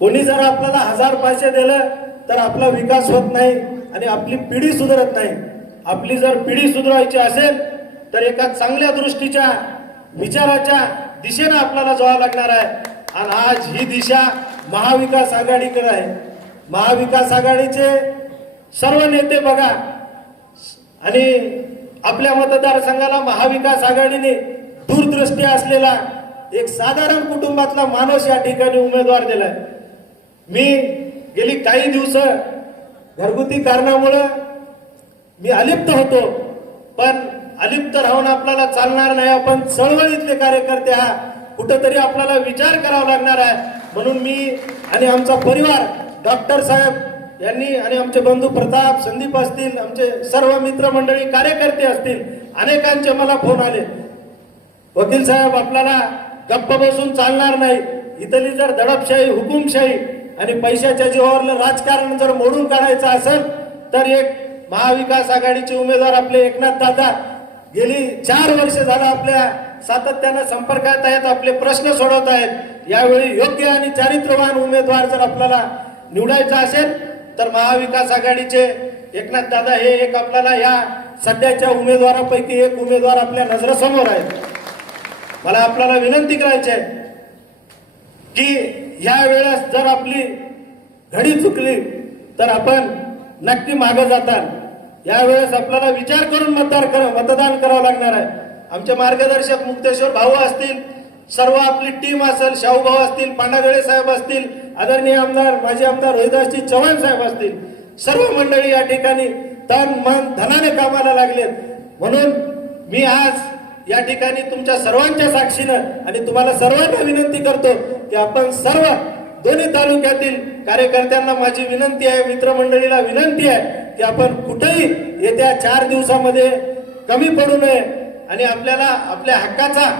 कोणी जर आपल्याला हजार पैसे दिलं तर आपला विकास होत नाही आणि आपली पिढी सुधारत नाही. आपली जर पिढी सुधारायची असेल तर एका चांगल्या दृष्टीच्या विचाराच्या दिशेनं आपल्याला जावं लागणार आहे. आणि आज ही दिशा महाविकास आघाडीकडे आहे. महाविकास आघाडीचे सर्व नेते बघा. आणि आपल्या मतदारसंघाला महाविकास आघाडीने दूरदृष्टी असलेला एक साधारण कुटुंबातला माणूस या ठिकाणी उमेदवार दिलाय. मी गेली काही दिवस घरगुती कारणामुळं मी अलिप्त होतो. पण अलिप्त राहून आपल्याला चालणार नाही. आपण चळवळीतले कार्यकर्ते हा. कुठंतरी आपल्याला विचार करावा लागणार आहे. म्हणून मी आणि आमचा परिवार डॉक्टर साहेब यांनी आणि आमचे बंधू प्रताप संदीप असतील आमचे सर्व मित्रमंडळी कार्यकर्ते असतील अनेकांचे मला फोन आले. वकील साहेब आपल्याला गप्प बसून चालणार नाही. इथली जर दडपशाही हुकुमशाही आणि पैशाच्या जीवावर राजकारण जर मोडून काढायचं असेल तर एक महाविकास आघाडीचे उमेदवार आपले एकनाथ दादा गेली चार वर्ष झालं आपल्या सातत्यानं संपर्कात आहेत आपले प्रश्न सोडवत आहेत. यावेळी योग्य आणि चारित्र्यवान उमेदवार जर आपल्याला निवडायचा असेल तर महाविकास आघाडीचे एकनाथ दादा हे एक आपल्याला या सध्याच्या उमेदवारापैकी एक उमेदवार आपल्या नजरेसमोर आहेत. मला आपल्याला विनंती करायची आहे की या वेळेस जर आपली घडी चुकली तर आपण नक्की मागे जातात यावेळेस आपल्याला विचार करून मतदार कर मतदान करावं लागणार आहे. आमचे मार्गदर्शक मुक्तेश्वर भाऊ असतील सर्व आपली टीम असेल शाहू भाऊ असतील पांडागळे साहेब असतील आदरणीय आमदार माजी आमदार रोहिदासजी चव्हाण साहेब असतील सर्व मंडळी या ठिकाणी तन मन धनाने कामाला लागलेत. म्हणून मी आज या ठिकाणी तुमच्या सर्वांच्या साक्षीनं आणि तुम्हाला सर्वांना विनंती करतो की आपण सर्व दोन्ही तालुक्यातील कार्यकर्त्यांना माझी विनंती आहे मित्रमंडळीला विनंती आहे की आपण कुठेही येत्या चार दिवसामध्ये कमी पडू नये आणि आपल्याला आपल्या हक्काचा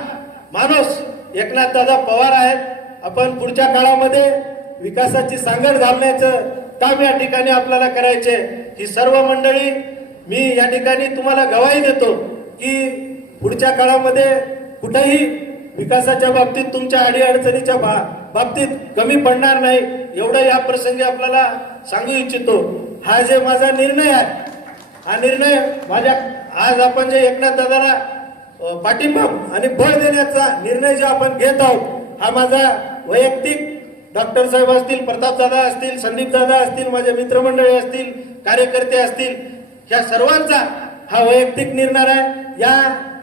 माणूस एकनाथ दादा पवार आहेत. आपण पुढच्या काळामध्ये विकासाची सांगड घालण्याचं काम या ठिकाणी आपल्याला करायचे. ही सर्व मंडळी मी या ठिकाणी तुम्हाला गवाही देतो की पुढच्या काळामध्ये कुठेही विकासाच्या बाबतीत तुमच्या अडीअडचणीच्या बा बाबतीत कमी पडणार नाही एवढं या प्रसंगी आपल्याला सांगू इच्छितो. हा जे माझा निर्णय आहे हा निर्णय माझ्या आज आपण जे एकनाथ दादाला पाठिंबा आणि बळ देण्याचा निर्णय जे आपण घेत आहोत हा माझा वैयक्तिक डॉक्टर साहेब असतील प्रतापदादा असतील संदीपदादा असतील माझे मित्रमंडळी असतील कार्यकर्ते असतील या सर्वांचा हा वैयक्तिक निर्णय आहे. या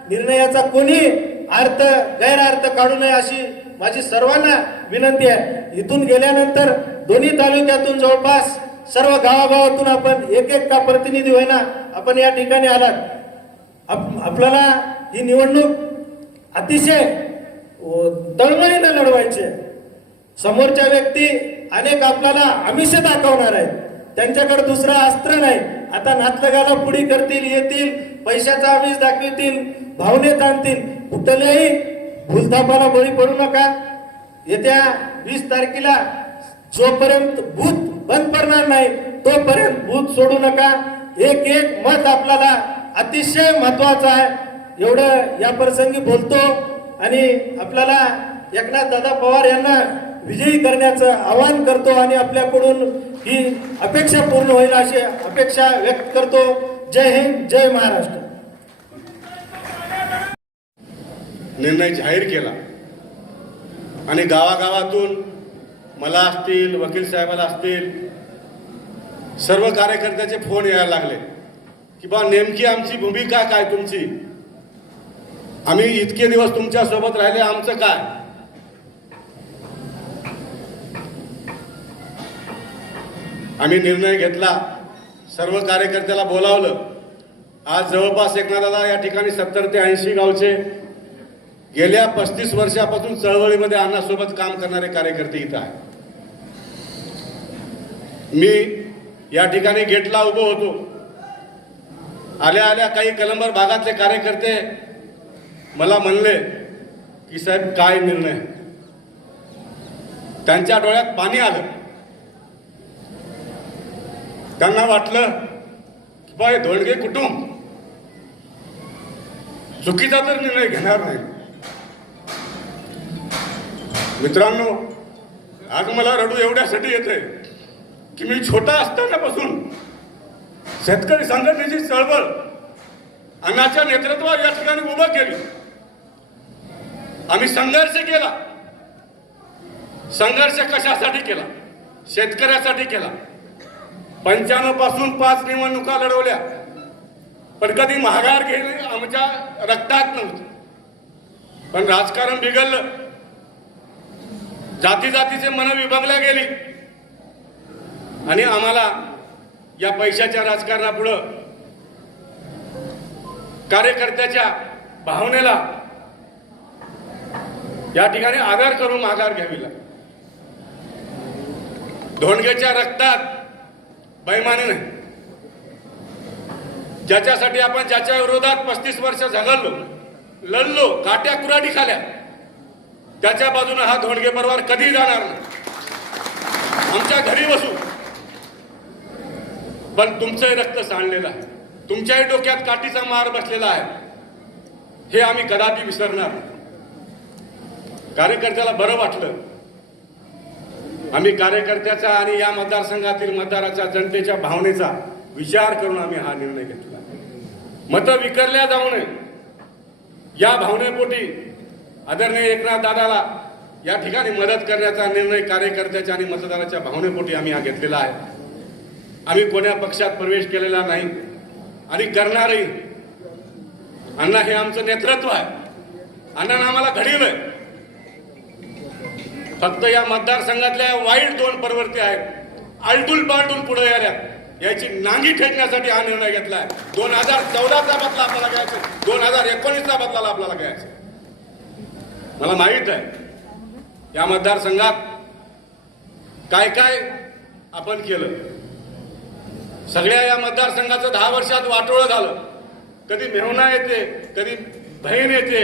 निर्णयाचा कोणी अर्थ गैरअर्थ काढू नये अशी माझी सर्वांना विनंती आहे. इथून गेल्यानंतर दोन्ही तालुक्यातून जवळपास सर्व गावागावातून आपण एक एक का प्रतिनिधी होईना आपण या ठिकाणी आलात. आप- आपल्याला ही निवडणूक अतिशय तळमळीनं लढवायची समोरच्या व्यक्ती अनेक आपल्याला आमिष दाखवणार आहेत. त्यांच्याकडे दुसरा अस्त्र नाही. आता नातलगाला पुढी करतील येतील पैशाचा आमिष दाखवतील भावनेत आणतील कुठल्याही भूलथापाला बळी पडू नका. येत्या वीस तारखेला जोपर्यंत भूत बंद पडणार नाही तोपर्यंत भूत सोडू नका. एक एक मत आपल्याला अतिशय महत्वाचं आहे. एवढं या प्रसंगी बोलतो आणि आपल्याला एकनाथ दादा पवार यांना विजयी करण्याचं आवाहन करतो आणि आपल्याकडून ही अपेक्षा पूर्ण होईल अशी अपेक्षा व्यक्त करतो. जय हिंद जय महाराष्ट्र. निर्णय जाहीर केला. आणि गावागावातून मला असतील वकील साहेबाला असतील सर्व कार्यकर्त्याचे फोन यायला लागले. की बा नेमकी आमची भूमिका काय तुमची? आम्ही इतके दिवस तुमच्यासोबत राहिले आमचं काय? आम्ही निर्णय घेतला. सर्व कार्यकर्त्याला बोलावलं. आज जवळपास एकनाथाला या ठिकाणी सत्तर ते ऐंशी गावचे गेल्या पस्तीस वर्षापासून चळवळीमध्ये अण्णासोबत काम करणारे कार्यकर्ते इथं आहे मी या ठिकाणी गेटला उभो होतो. आल्या आल्या काही कलंबर भागातले कार्यकर्ते मला म्हणले की साहेब काय निर्णय? त्यांच्या डोळ्यात पाणी आलं. त्यांना वाटलं की बा हे धोंडगे कुटुंब. चुकीचा तर निर्णय घेणार नाही. मित्रांनो आज मला रडू एवढ्यासाठी येते की मी छोटा असतानापासून शेतकरी संघटनेची चळवळ अण्णाच्या नेतृत्वावर या ठिकाणी उभं केली. आम्ही संघर्ष केला. संघर्ष कशासाठी केला? शेतकऱ्यासाठी केला. पंच्याण्णवपासून पाच निवडणुका लढवल्या. पण कधी महागार घेणे आमच्या रक्तात नव्हतं. पण राजकारण बिघडलं. जाती जातीचे मन विभागल्या गेली. आणि आम्हाला या पैशाच्या राजकारणापुढं कार्यकर्त्याच्या भावनेला या ठिकाणी आधार करून माघार घ्यावी लागली. धोंडगेच्या रक्तात बैमानी नाही. ज्याच्यासाठी आपण ज्याच्या विरोधात पस्तीस वर्ष झगडलो लढलो काट्या कुराडी खाल्या त्याच्या बाजूने हा धोंडगे परिवार कधी जाणार नाही. आमच्या घरी बसू. पण तुमचंही रक्त सांडलेलं आहे. तुमच्याही डोक्यात काठीचा मार बसलेला आहे. हे आम्ही कदापि विसरणार कार्यकर्त्याला बरं वाटलं आम्ही कार्यकर्त्याचा आणि या मतदारसंघातील मतदाराच्या जनतेच्या भावनेचा विचार करून आम्ही हा निर्णय घेतला. मतं विकरल्या जाऊ नये. या भावनेपोटी आदरणीय एकनाथ दादाला या ठिकाणी मदत करण्याचा निर्णय कार्यकर्त्याच्या आणि मतदाराच्या भावनेपोटी आम्ही हा घेतलेला आहे. आम्ही कोण्या पक्षात प्रवेश केलेला नाही आणि करणारही. अण्णा हे आमचं नेतृत्व आहे. अण्णानं आम्हाला घडवलंय फक्त या मतदारसंघातल्या वाईट दोन प्रवृत्ती आहेत. आलटून पालटून पुढे याल्या याची नांगी ठेकण्यासाठी हा निर्णय घेतला आहे दोन हजार चौदाचा बदला आपल्याला घ्यायचा दोन हजार एकोणीसचा बदला आपल्याला घ्यायचा मला माहीत आहे या मतदारसंघात काय काय आपण केलं. सगळ्या या मतदारसंघाचं दहा वर्षात वाटोळं झालं. कधी मेहना येते कधी बहीण येते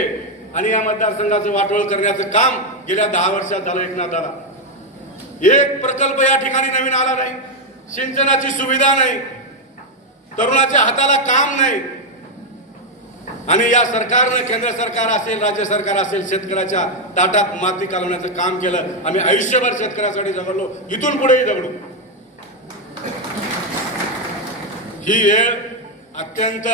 आणि या मतदारसंघाचं वाटोळ करण्याचं काम गेल्या दहा वर्षात झालं एकनाथाला. एक प्रकल्प या ठिकाणी नवीन आला नाही. सिंचनाची सुविधा नाही. तरुणाच्या हाताला काम नाही. आणि या सरकारनं केंद्र सरकार असेल राज्य सरकार असेल शेतकऱ्याच्या ताटात माती कालवण्याचं काम केलं. आम्ही आयुष्यभर शेतकऱ्यासाठी जगडलो इथून पुढेही झगडू. ही वेळ अत्यंत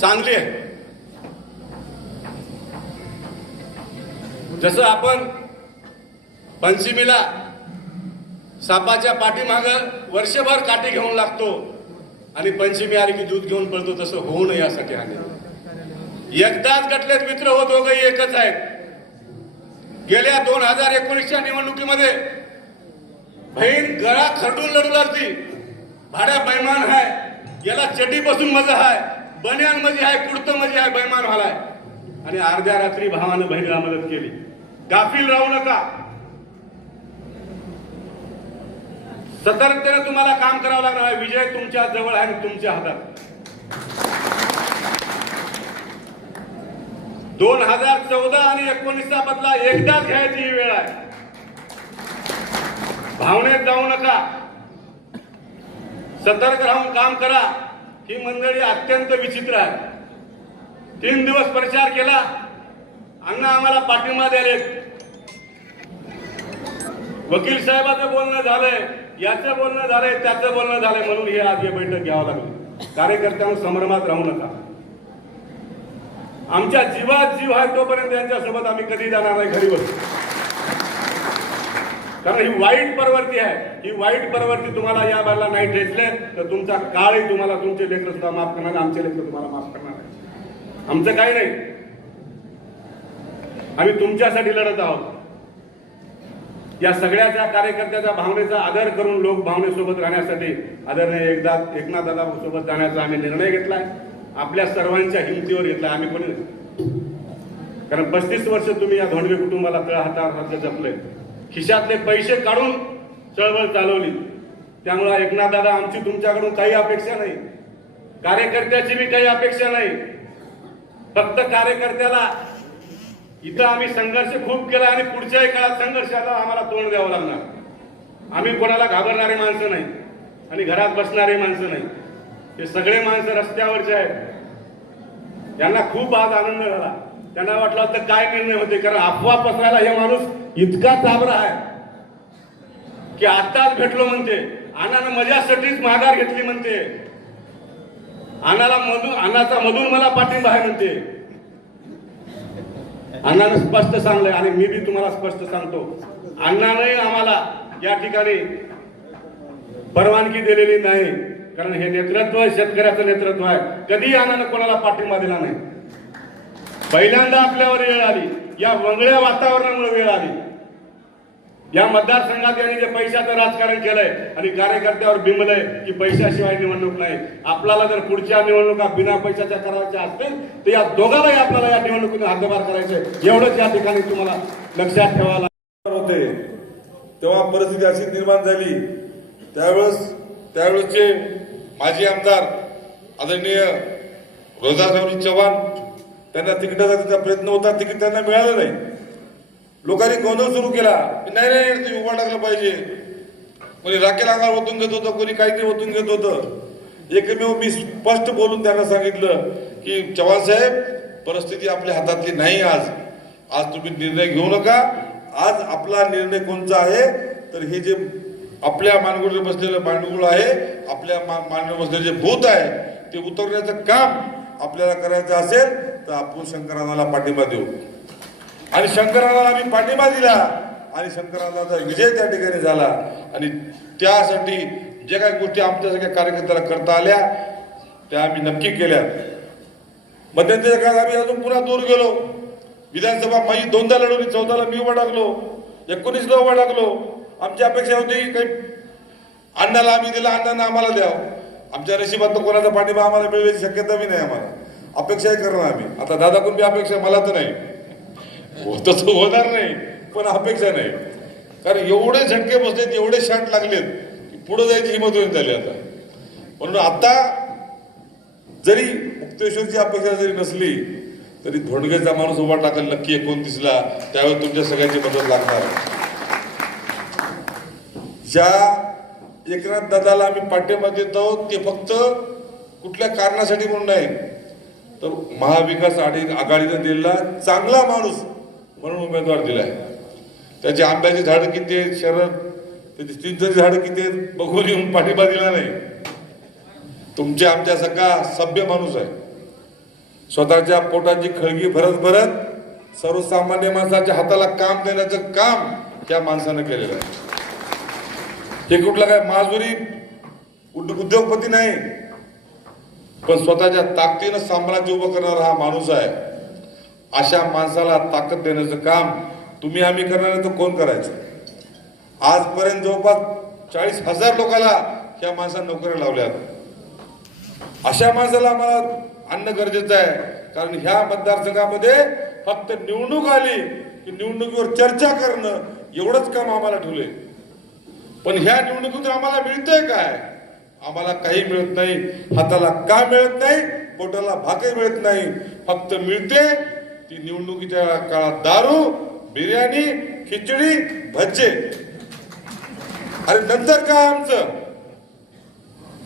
चांगली आहे. जसं आपण पंचमीला सापाच्या पाठीमाग वर्षभर काठी घेऊन लागतो आणि पंचमी आली की दूध घेऊन पळतो तसं होऊ नये यासाठी आणि एकदाच गटलेत मित्र हो दोघंही एकच आहेत. गेल्या दोन हजार एकोणीसच्या निवडणुकीमध्ये बहीण गळा खरडून लढू लागती भाड्या बैमान आहे याला चटी बसून मजा आहे बन्यानमध्ये आहे कुडतं मजी आहे बैमान व्हालाय आणि अर्ध्या रात्री भावानं बहिणीला मदत केली. गाफील राहू नका. सतर्कतेनं तुम्हाला काम करावं लागणार आहे. विजय तुमच्या जवळ आहे आणि तुमच्या हातात. दोन हजार चौदा आणि एकोणीसचा बदला एकदाच घ्यायची ही वेळ आहे. भावनेत जाऊ नका. सतर्क राहून काम करा. ही मंडळी अत्यंत विचित्र आहे. तीन दिवस प्रचार केला. अण्णा आम्हाला पाठिंबा द्याले वकील साहेबाचं बोलणं झालंय याचं बोलणं झालंय त्याचं बोलणं झालंय म्हणून हे आज हे बैठक घ्यावं लागली. कार्यकर्त्यांना संभ्रमात राहू नका. आमच्या जीवात जीव आहे तोपर्यंत यांच्यासोबत आम्ही कधी जाणार नाही घरी बसू कारण ही वाईट प्रवृत्ती आहे. ही वाईट प्रवृत्ती तुम्हाला या बाईला नाही ठेचले तर तुमचा काळही तुम्हाला तुमचे लेकर सुद्धा माफ करणार आमचे लेकर तुम्हाला माफ करणार आहे आमचं काही नाही. आम्ही तुमच्यासाठी लढत आहोत. या सगळ्याच्या कार्यकर्त्याच्या भावनेचा आदर करून लोक भावनेसोबत राहण्यासाठी आदरणीय एकदा एकनाथ दादा सोबत जाण्याचा आम्ही निर्णय घेतलाय. आपल्या सर्वांच्या हिमतीवर घेतलाय. आम्ही कोणी कारण पस्तीस वर्ष तुम्ही या धोंडवे कुटुंबाला तळ हातावर हात जपले खिशातले पैसे काढून चळवळ चालवली. त्यामुळे एकनाथ दादा आमची तुमच्याकडून काही अपेक्षा नाही. कार्यकर्त्याची बी काही अपेक्षा नाही. फक्त कार्यकर्त्याला इथं आम्ही संघर्ष खूप केला आणि पुढच्याही काळात संघर्षाला आम्हाला तोंड द्यावं लागणार. आम्ही कोणाला घाबरणारी माणसं नाही आणि घरात बसणारी माणसं नाही. हे सगळे माणसं रस्त्यावरचे आहेत. त्यांना खूप आज आनंद झाला. त्यांना वाटलं होतं काय निर्णय होते कारण अफवा पसरायला हे माणूस इतका चाबरा आहे की आताच भेटलो म्हणते. अण्णानं मजासाठीच माघार घेतली म्हणते. अण्णाला मधून अण्णाचा मधून मला पाठिंबा आहे म्हणते. अण्णानं स्पष्ट सांगलंय आणि मी बी तुम्हाला स्पष्ट सांगतो. अण्णाने आम्हाला या ठिकाणी परवानगी दिलेली नाही. कारण हे नेतृत्व शेतकऱ्याचं नेतृत्व आहे. कधीही अण्णानं कोणाला पाठिंबा दिला नाही. पहिल्यांदा आपल्यावर वेळ आली. या वंगळ्या वातावरणामुळे वेळ आली. या मतदारसंघात यांनी जे पैशाचं राजकारण केलंय आणि कार्यकर्त्यावर बिंबलंय की पैशाशिवाय निवडणूक नाही. आपल्याला जर पुढच्या निवडणुका बिना पैशाच्या करायच्या असतील तर या दोघांनाही आपल्याला या निवडणुकीतून हद्दपार करायचे एवढंच या ठिकाणी तुम्हाला लक्षात ठेवायला होते. तेव्हा परिस्थिती अशी निर्माण झाली. त्यावेळेस त्यावेळेसचे माजी आमदार आदरणीय रोजासावरी चव्हाण त्यांना तिकिटाचा त्यांचा प्रयत्न होता तिकीट त्यांना मिळालं नाही. लोकांनी गोंधळ सुरू केला. की नाही नाही तुम्ही उभा टाकलं पाहिजे. कोणी राखेल अंगावर ओतून घेत होतं कोणी काहीतरी ओतून घेत होतं. एकमेव मी स्पष्ट बोलून त्यांना सांगितलं की चव्हाण साहेब परिस्थिती आपल्या हातातली नाही आज. आज तुम्ही निर्णय घेऊ नका. आज आपला निर्णय कोणचा आहे? तर हे जे आपल्या मानगुडीवर बसलेलं मांडगुळ आहे आपल्या मा बसलेलं जे भूत आहे ते उतरण्याचं काम आपल्याला करायचं असेल तर आपण शंकरानाला पाठिंबा देऊ. आणि शंकराला आम्ही पाठिंबा दिला. आणि शंकराचा विजय त्या ठिकाणी झाला. आणि त्यासाठी जे काही गोष्टी आमच्या सगळ्या कार्यकर्त्याला करता आल्या त्या आम्ही नक्की केल्या. मध्यंतरीच्या काळात आम्ही अजून पुन्हा दूर गेलो. विधानसभा माझी दोनदा लढवली चौदाला मी उभा टाकलो. एकोणीसला उभा टाकलो. आमची अपेक्षा होती काही अण्णाला आम्ही दिला अण्णांना आम्हाला द्यावं. आमच्या नशिबात कोणाचा पाठिंबा आम्हाला मिळण्याची शक्यता बी नाही आम्हाला. अपेक्षाही करणार आम्ही. आता दादाकडून बी अपेक्षा मला तर नाही. तसं होणार नाही पण अपेक्षा नाही. कारण एवढे झटके बसलेत एवढे शांत लागलेत की पुढे जायची हिंमत होऊन झाली आता. म्हणून आता जरी मुक्तेश्वरची अपेक्षा जरी नसली तरी धोंडगेचा माणूस उभा टाकल नक्की एकोणतीसला त्यावेळी तुमच्या सगळ्यांची मदत लागणार. ज्या एकनाथ दादाला आम्ही पाठिंबा देत आहोत ते फक्त कुठल्या कारणासाठी म्हणून नाही तर महाविकास आघाडी आघाडीनं दिलेला चांगला माणूस म्हणून उमेदवार दिलाय. त्याची आंब्याची झाडं किती आहेत शरद? त्याची चिंचेची झाडं किती आहेत बघून येऊन पाठिंबा दिला नाही. तुमच्या आमच्या सगळा सभ्य माणूस आहे. स्वतःच्या पोटाची खळगी भरत भरत सर्वसामान्य माणसाच्या हाताला काम देण्याचं काम त्या माणसानं केलेलं आहे. हे कुठलं काय माजुरी उद्योगपती नाही पण स्वतःच्या ताकदीनं साम्राज्य उभं करणारा हा माणूस आहे. अशा माणसाला ताकद देण्याचं काम तुम्ही आम्ही करणार आहे तर कोण करायचं? आजपर्यंत जवळपास चाळीस हजार लोकांना ह्या माणसानं नोकऱ्या लावल्यात अशा माणसाला आम्हाला आणणं गरजेचं आहे. कारण ह्या मतदारसंघामध्ये फक्त निवडणूक आली की निवडणुकीवर चर्चा करणं एवढंच काम आम्हाला ठेवले पण ह्या निवडणुकीतून आम्हाला मिळतंय काय? आम्हाला काही मिळत नाही. हाताला का मिळत नाही? पोटाला भाकरी मिळत नाही. फक्त मिळते की निवडणुकीच्या काळात दारू बिर्याणी खिचडी भज्जे. अरे नंतर काय आमचं?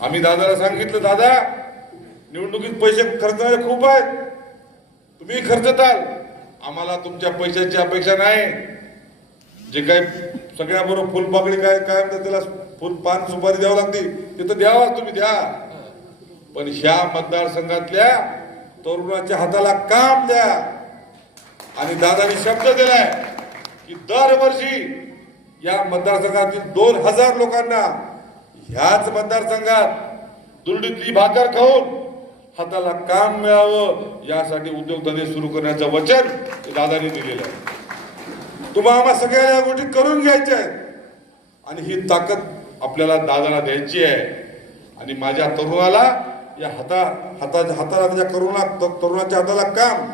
आम्ही दादाला सांगितलं दादा निवडणुकीत पैसे खर्चणारे खूप आहेत. तुम्ही खर्चताल आम्हाला तुमच्या पैशाची अपेक्षा नाही. जे काही सगळ्याबरोबर फुलपाकडी काय काय म्हणतात त्याला फुल पान सुपारी द्यावं लागते ते तर द्यावा तुम्ही द्या. पण ह्या मतदारसंघातल्या तरुणाच्या हाताला काम द्या. आणि दादानी शब्द दिलाय की दरवर्षी या मतदारसंघातील दोन हजार लोकांना ह्याच मतदारसंघात दुर्डीतली भाकर खाऊन हाताला काम मिळावं यासाठी उद्योगधंदे सुरू करण्याचं वचन दादानी दिलेलं आहे. तुम्हाला आम्हा सगळ्या या गोष्टी करून घ्यायच्या आहेत. आणि ही ताकद आपल्याला दादाला द्यायची आहे. आणि माझ्या तरुणाला या हाता हाता हाताला माझ्या करुणा तरुणाच्या हाताला काम.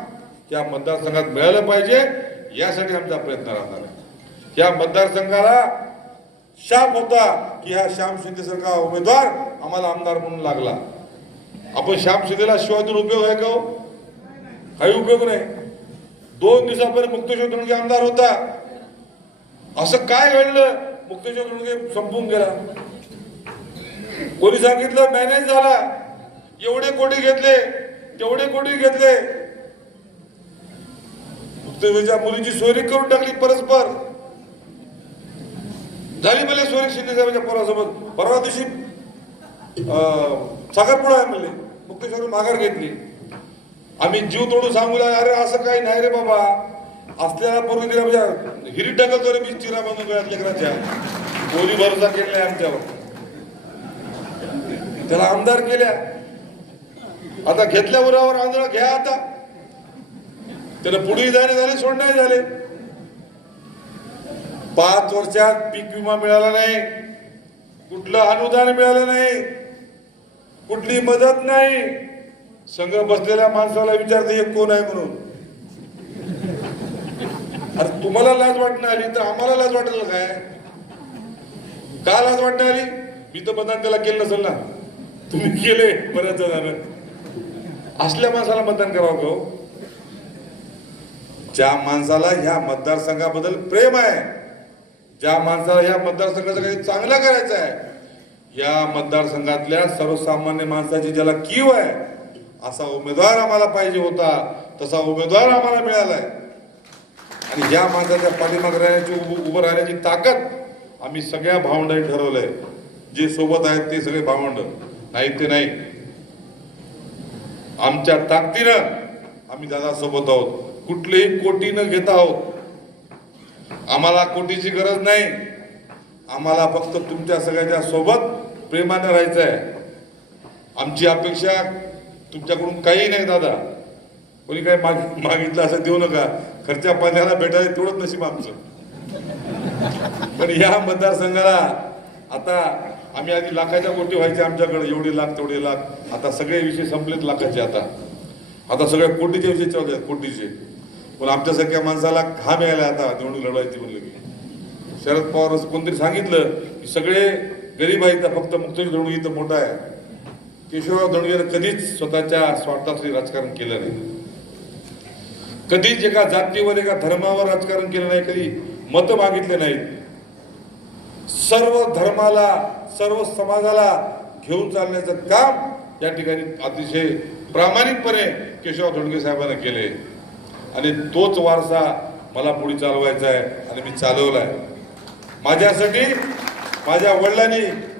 या मतदारसंघात मिळालं पाहिजे यासाठी आमचा प्रयत्न राहणार आहे. या मतदारसंघाला शाप होता की हा श्याम शिंदे उमेदवार आम्हाला आमदार म्हणून लागला. आपण श्याम शिंदेला शिवाय उपयोग आहे का हो? काही उपयोग नाही. दोन दिवसापर्यंत मुक्तेश्वर धुणगे आमदार होता. असं काय घडलं? मुक्तेश्वर धुणगे संपून गेला. कोणी सांगितलं मॅनेज झाला. एवढे कोटी घेतले तेवढे कोटी घेतले. त्याच्या मुलीची सोयरी करून टाकली परस्पर. झाली मला सोयरी शिंदे साहेबांच्या पोरासोबत. परवा दिवशी अं, साखरपुडा आहे म्हणले. मुक्तेश्वर माघार घेतली. आम्ही जीव तोडून सांगू लागले अरे असं काही नाही रे बाबा. असल्याला पूर्वी दिला म्हणजे हिरी टाकतो रे मी चिरा बांधून गळ्यात लेकराच्या गोली भरोसा केला आमच्यावर. त्याला आमदार केल्या. आता घेतल्या उरावर आंधळ घ्या आता. त्याला पुढे जाणे झाले सोड नाही झाले. पाच वर्षात पीक विमा मिळाला नाही. कुठलं अनुदान मिळालं नाही. कुठली मदत नाही. संघ बसलेल्या माणसाला विचारते एक कोण आहे म्हणून? अरे तुम्हाला लाज वाटणं आली तर आम्हाला लाज वाटलं काय? का लाज वाटणं आली? मी तर मतदान त्याला केलं नसेल ना. तुम्ही केले बऱ्याच जणांना. असल्या माणसाला मतदान करावं का हो? ज्या माणसाला ह्या मतदारसंघाबद्दल प्रेम आहे ज्या माणसाला ह्या मतदारसंघाचं काही चांगलं करायचं आहे या मतदारसंघातल्या सर्वसामान्य माणसाची ज्याला कीव आहे असा उमेदवार आम्हाला पाहिजे होता तसा उमेदवार आम्हाला मिळालाय. आणि या माणसाच्या पाठीमागे राहण्याची उभं उभं राहण्याची ताकद आम्ही सगळ्या भावंडांनी ठरवलंय. जे सोबत आहेत ते सगळे भावंड नाही ते नाही आमच्या ताकदीनं आम्ही दादा सोबत आहोत. कुठलेही कोटी न घेता आहोत आम्हाला कोटीची गरज नाही. आम्हाला फक्त तुमच्या सगळ्याच्या सोबत प्रेमाने राहायचं आहे आमची अपेक्षा तुमच्याकडून काही नाही दादा. कोणी काही माग मागितलं असं देऊ नका. खर्चा पाण्याला भेटायला तेवढंच नशीब आमचं. पण या मतदारसंघाला आता आम्ही आधी लाखाच्या कोटी व्हायचे आमच्याकडे. एवढे लाख तेवढे लाख. आता सगळे विषय संपलेत लाखाचे आता. आता सगळे कोटीचे विषय चालू आहेत कोटीचे. पण आमच्यासारख्या माणसाला घा मिळाला आता निवडणूक लढवायची म्हणलं की. शरद पवार असं कोणतरी सांगितलं की सगळे गरीब आहेत फक्त मुक्तेश धोंडगे इथं मोठा आहे. केशवराव धोंडगेनं कधीच स्वतःच्या स्वार्थासाठी राजकारण केलं नाही. कधीच एका जातीवर एका धर्मावर राजकारण केलं नाही कधी मत मागितले नाहीत. सर्व धर्माला सर्व समाजाला घेऊन चालण्याचं काम या ठिकाणी अतिशय प्रामाणिकपणे केशव धोंडगे साहेबांना केले आणि तोच वारसा मला पुढे चालवायचा आहे आणि मी चालवलाय माझ्यासाठी माझ्या वडिलांनी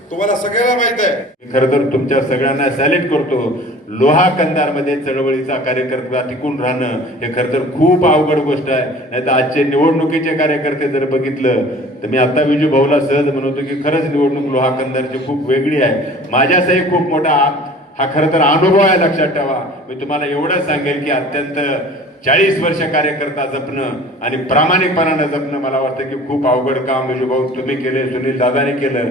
तुम्हाला सगळ्यांना माहीत आहे. मी खरं तर तुमच्या सगळ्यांना सॅल्यूट करतो. लोहा कंदारमध्ये चळवळीचा कार्यकर्ता टिकून राहणं हे खरं तर खूप अवघड गोष्ट आहे. नाही तर आजचे निवडणुकीचे कार्यकर्ते जर बघितलं तर मी आता विजू भाऊला सहज म्हणतो की खरंच निवडणूक लोहा कंदारची खूप वेगळी आहे. माझ्यासही खूप मोठा हा खरं तर अनुभव आहे लक्षात ठेवा. मी तुम्हाला एवढंच सांगेल की अत्यंत चाळीस वर्ष कार्यकर्ता जपणं आणि प्रामाणिकपणानं जपणं मला वाटतं की खूप अवघड काम विजूभाऊ तुम्ही केले सुनील दादाने केलं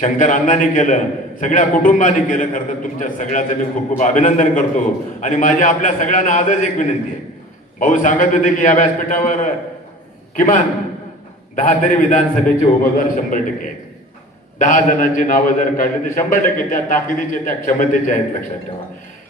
शंकर अण्णांनी केलं सगळ्या कुटुंबाने केलं. खरं तर तुमच्या सगळ्याचं मी खूप खूप अभिनंदन करतो. आणि माझी आपल्या सगळ्यांना आजच एक विनंती आहे. भाऊ सांगत होते की या व्यासपीठावर किमान दहा तरी विधानसभेचे उमेदवार शंभर टक्के आहेत. दहा जणांची नावं जर काढली तर शंभर टक्के त्या ताकदीचे त्या क्षमतेचे आहेत लक्षात ठेवा.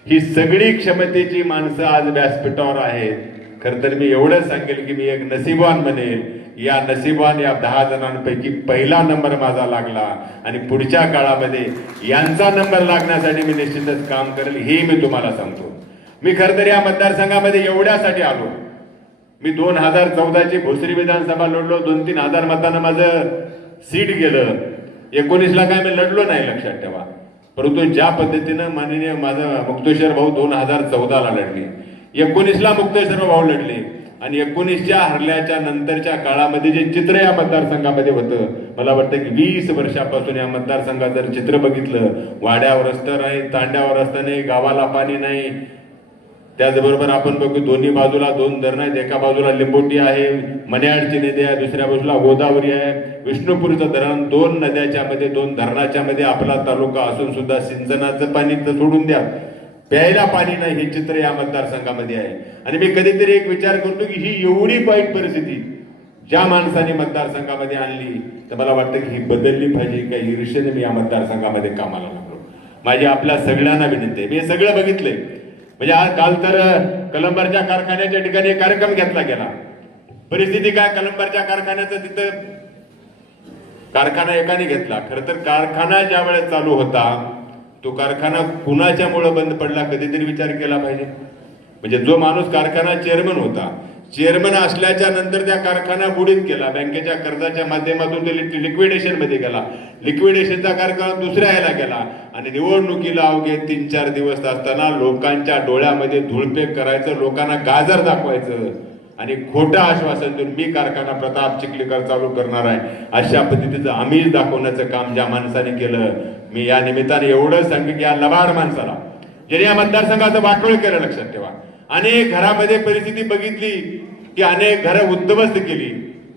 ही सगळी क्षमतेची माणसं आज व्यासपीठावर आहेत. खर तर मी एवढं सांगेल की मी एक नसीबवान बनेल या नसीबवान या दहा जणांपैकी पहिला नंबर माझा लागला. आणि पुढच्या काळामध्ये यांचा नंबर लागण्यासाठी मी निश्चितच काम करेल हे मी तुम्हाला सांगतो. मी खर तर या मतदारसंघामध्ये एवढ्यासाठी आलो. मी दोन हजार चौदाची भोसरी विधानसभा लढलो दोन तीन हजार मतानं माझं सीट गेलं. एकोणीसला काय मी लढलो नाही लक्षात ठेवा. परंतु ज्या पद्धतीनं माननीय माझा मुक्तेश्वर भाऊ दोन हजार चौदाला लढले एकोणीसला मुक्तेश्वर भाऊ लढले आणि एकोणीसच्या हरल्याच्या नंतरच्या काळामध्ये जे चित्र या मतदारसंघामध्ये होतं मला वाटतं की वीस वर्षापासून या मतदारसंघात जर चित्र बघितलं वाड्यावर रस्ता नाही तांड्यावर रस्ता नाही गावाला पाणी नाही त्याचबरोबर आपण बघू दोन्ही बाजूला दोन धरणं आहेत. एका बाजूला लिंबोटी आहे मन्याडची नदी आहे दुसऱ्या बाजूला गोदावरी आहे. विष्णुपूरचं धरण दोन नद्याच्या मध्ये दोन धरणाच्या मध्ये आपला तालुका असून सुद्धा सिंचनाचं पाणी तर सोडून द्या. प्यायला पाणी नाही हे चित्र या मतदारसंघामध्ये आहे. आणि मी कधीतरी एक विचार करतो की ही एवढी वाईट परिस्थिती ज्या माणसाने मतदारसंघामध्ये आणली तर मला वाटतं की ही बदलली पाहिजे काही ईर्षेने मी या मतदारसंघामध्ये कामाला लागलो. माझी आपल्या सगळ्यांना विनंती आहे. मी हे सगळं बघितलंय. म्हणजे आज काल तर कलंबरच्या कारखान्याच्या ठिकाणी कार्यक्रम घेतला गेला. परिस्थिती काय? कलंबरच्या कारखान्याचं तिथं कारखाना एकाने घेतला. खरं तर कारखाना ज्या वेळेस चालू होता तो कारखाना कुणाच्यामुळं बंद पडला? कधीतरी विचार केला पाहिजे. म्हणजे जो माणूस कारखाना चेअरमन होता चेअरमन असल्याच्या नंतर त्या कारखाना बुडीत गेला. बँकेच्या कर्जाच्या माध्यमातून ते लिक्विडेशनमध्ये गेला. लिक्विडेशनचा कारखाना दुसऱ्या ह्याला गेला. आणि निवडणुकीला अवघे तीन चार दिवस असताना लोकांच्या डोळ्यामध्ये धुळपेक करायचं लोकांना गाजर दाखवायचं. आणि खोटं आश्वासन देऊन मी कारखाना प्रताप चिखलीकर चालू करणार आहे. अशा पद्धतीचं आम्हीच दाखवण्याचं काम ज्या माणसाने केलं मी या निमित्ताने एवढं सांगेन की या लबाड माणसाला. ज्याने या मतदारसंघाचं वाटोळ केलं लक्षात ठेवा. अनेक घरामध्ये परिस्थिती बघितली. की अनेक घरं उद्ध्वस्त केली.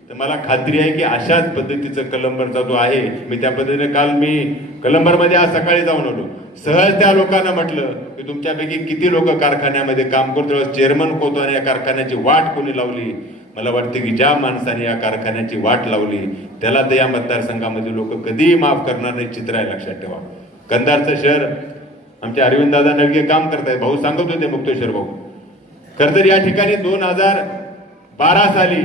तर मला खात्री आहे की अशाच पद्धतीचं कलंबरचा जो आहे मी त्या पद्धतीने काल मी कलंबरमध्ये आज सकाळी जाऊन आलो. सहज त्या लोकांना म्हटलं की तुमच्यापैकी किती लोक कारखान्यामध्ये काम करतो चेअरमन कोतो आणि या कारखान्याची वाट कोणी लावली? मला वाटते की ज्या माणसाने या कारखान्याची वाट लावली त्याला तर या मतदारसंघामध्ये लोक कधीही माफ करणार नाही चित्र आहे लक्षात ठेवा. कंधारचं शहर आमचे अरविंद दादा नडगे काम करतायत. भाऊ सांगत होते मुक्तेश्वर भाऊ. खर तर या ठिकाणी दोन हजार बारा साली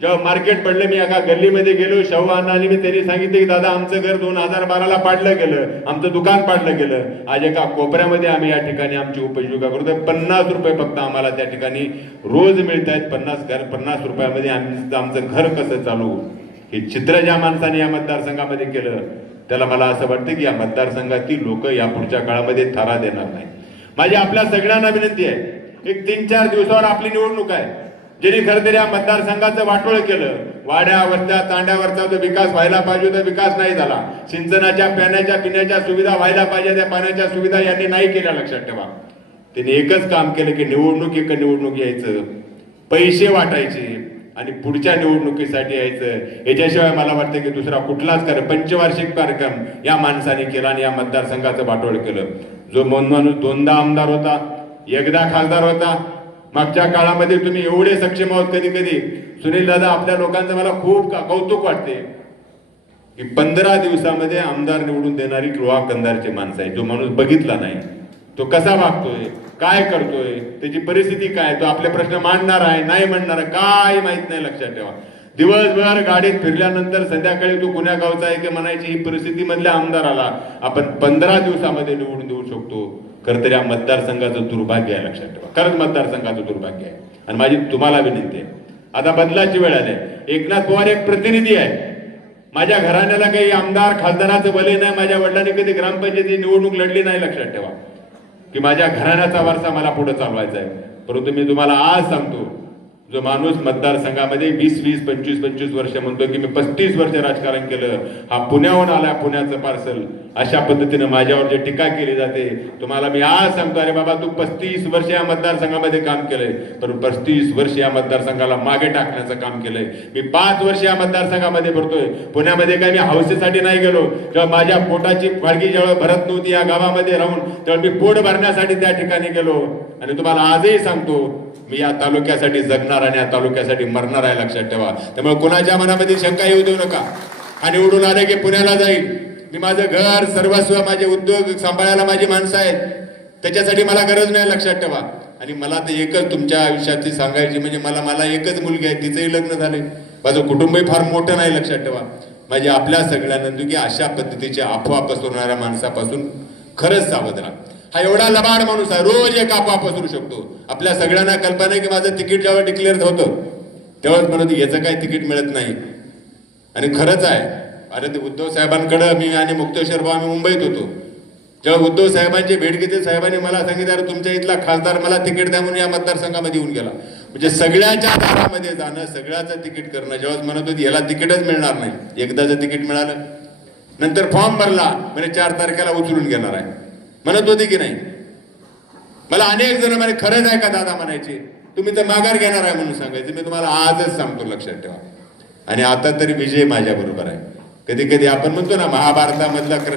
जेव्हा मार्केट पडलं मी एका गल्लीमध्ये गेलो शाहू अण्णांनी मी त्यांनी सांगितलं की दादा आमचं घर दोन हजार बाराला पाडलं गेलं आमचं दुकान पाडलं गेलं. आज एका कोपऱ्यामध्ये आम्ही या ठिकाणी आमची उपजीविका करतो पन्नास रुपये फक्त आम्हाला त्या ठिकाणी रोज मिळत आहेत पन्नास घर पन्नास रुपयामध्ये आम्ही आमचं घर कसं चालू? हे चित्र ज्या माणसाने या मतदारसंघामध्ये केलं त्याला मला असं वाटतं की या मतदारसंघातील लोक या पुढच्या काळामध्ये थारा देणार नाही माझी आपल्या सगळ्यांना विनंती आहे एक तीन चार दिवसावर आपली निवडणूक आहे. ज्यांनी खरं या मतदारसंघाचं वाटोळ केलं वाड्यावरच्या तांड्यावरचा जो विकास व्हायला पाहिजे तो विकास नाही झाला. सिंचनाच्या पाण्याच्या पिण्याच्या सुविधा व्हायला पाहिजे त्या पाण्याच्या सुविधा यांनी नाही केल्या लक्षात ठेवा. त्यांनी एकच काम केलं की निवडणूक एक निवडणूक यायचं. पैसे वाटायचे आणि पुढच्या निवडणुकीसाठी यायचं. याच्याशिवाय मला वाटतं की दुसरा कुठलाच कार्यक्रम पंचवार्षिक कार्यक्रम या माणसाने केला आणि या मतदारसंघाचं वाटोळ केलं. जो मन माणूस दोनदा आमदार होता एकदा खासदार होता मागच्या काळामध्ये तुम्ही एवढे सक्षम आहोत कधी कधी. सुनील दादा आपल्या लोकांचं मला खूप कौतुक वाटते की पंधरा दिवसामध्ये आमदार निवडून देणारी किंवा कंधारची माणसं आहे जो माणूस बघितला नाही तो कसा वागतोय काय करतोय त्याची परिस्थिती काय तो आपले प्रश्न मांडणार आहे नाही मांडणार आहे काय माहीत नाही लक्षात ठेवा. दिवसभर गाडीत फिरल्यानंतर संध्याकाळी तू कुण्या गावचा आहे की म्हणायची ही परिस्थिती मधल्या आमदाराला आपण पंधरा दिवसामध्ये निवडून देऊ शकतो. खरं तर या मतदारसंघाचं दुर्भाग्य आहे लक्षात ठेवा. खरंच मतदारसंघाचं दुर्भाग्य आहे. आणि माझी तुम्हाला विनंती आहे आता बदलाची वेळ आली आहे. एकनाथ पवार एक प्रतिनिधी आहे. माझ्या घराण्याला काही आमदार खासदाराचं भले नाही माझ्या वडिलांनी कधी ग्रामपंचायती निवडणूक लढली नाही लक्षात ठेवा. की माझ्या घराण्याचा वारसा मला पुढे चालवायचा आहे. परंतु मी तुम्हाला आज सांगतो जो माणूस मतदारसंघामध्ये वीस वीस पंचवीस पंचवीस वर्ष म्हणतो की मी पस्तीस वर्ष राजकारण केलं हा पुण्याहून आला पुण्याचं पार्सल अशा पद्धतीनं माझ्यावर जे टीका केली जाते तुम्हाला मी आज सांगतो अरे बाबा तू पस्तीस वर्ष या मतदारसंघामध्ये काम केलंय. पण पस्तीस वर्ष या मतदारसंघाला मागे टाकण्याचं काम केलंय. मी पाच वर्ष या मतदारसंघामध्ये भरतोय. पुण्यामध्ये काही मी हौसेसाठी नाही गेलो. जेव्हा माझ्या पोटाची फाळगी जेव्हा भरत नव्हती या गावामध्ये राहून तेव्हा मी पोट भरण्यासाठी त्या ठिकाणी गेलो. आणि तुम्हाला आजही सांगतो मी या तालुक्यासाठी जगणार आणि या तालुक्यासाठी मरणार आहे लक्षात ठेवा. त्यामुळे कोणाच्या मनामध्ये शंका येऊ देऊ नका. आणि उडून आले की पुण्याला जाईल. मी माझं घर सर्वस्व माझे उद्योग सांभाळायला माझी माणसं आहेत. त्याच्यासाठी मला गरज नाही लक्षात ठेवा. आणि मला तर एकच तुमच्या आयुष्याची सांगायची म्हणजे मला मला एकच मुलगी आहे तिचंही लग्न झाले माझं कुटुंबही फार मोठं नाही लक्षात ठेवा. म्हणजे आपल्या सगळ्यांना की अशा पद्धतीच्या अफवा पसरवणाऱ्या माणसापासून खरंच सावध राहा. हा एवढा लबाड माणूस आहे. रोज एक अफवा पसरू शकतो. आपल्या सगळ्यांना कल्पना आहे की माझं तिकीट जेव्हा डिक्लेअर होतं तेव्हाच म्हणत याचं काही तिकीट मिळत नाही. आणि खरंच आहे. अरे ते उद्धव साहेबांकडं मी आणि मुक्तेश्वर भाऊ आम्ही मुंबईत होतो. जेव्हा उद्धव साहेबांची भेट घेतली साहेबांनी मला सांगितलं अरे तुमच्या इथला खासदार मला तिकीट द्या म्हणून या मतदारसंघामध्ये येऊन गेला. म्हणजे सगळ्याच्या दारामध्ये जाणं सगळ्याचं तिकीट करणं. जेव्हा म्हणत होती याला तिकीटच मिळणार नाही. एकदाचं तिकीट मिळालं नंतर फॉर्म भरला म्हणजे चार तारखेला उचलून घेणार आहे. म्हणत होती की नाही? मला अनेक जण म्हणे खरंच आहे का दादा म्हणायचे? तुम्ही तर माघार घेणार आहे म्हणून सांगायचं. मी तुम्हाला आजच सांगतो लक्षात ठेवा. आणि आता तरी विजय माझ्या बरोबर आहे. कधी कधी आपण म्हणतो ना महाभारतामधला कृष्ण